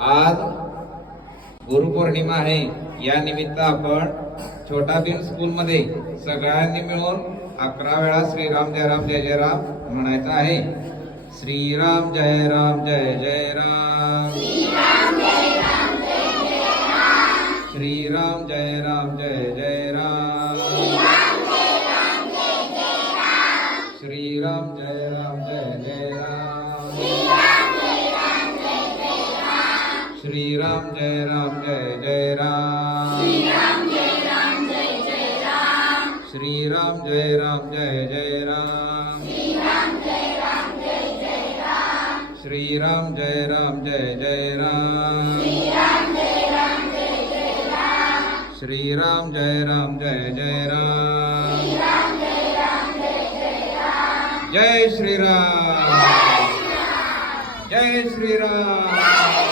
आज गुरुपौर्णिमा आहे. या निमित्त आपण छोटा भीम स्कूल मध्ये सगळ्यांनी मिळून 11 वेळा श्रीराम जय राम जय जय राम म्हणायचं आहे. श्रीराम जय राम जय जय राम. श्रीराम जय राम जय जय राम. श्रीराम जय राम जय जय राम. श्रीराम जय राम जय जय राम. श्रीराम जय राम जय जय राम. श्रीराम जय राम जय जय राम. श्रीराम जय राम जय जय राम. श्रीराम जय राम जय जय राम. जय श्रीराम. जय श्रीराम.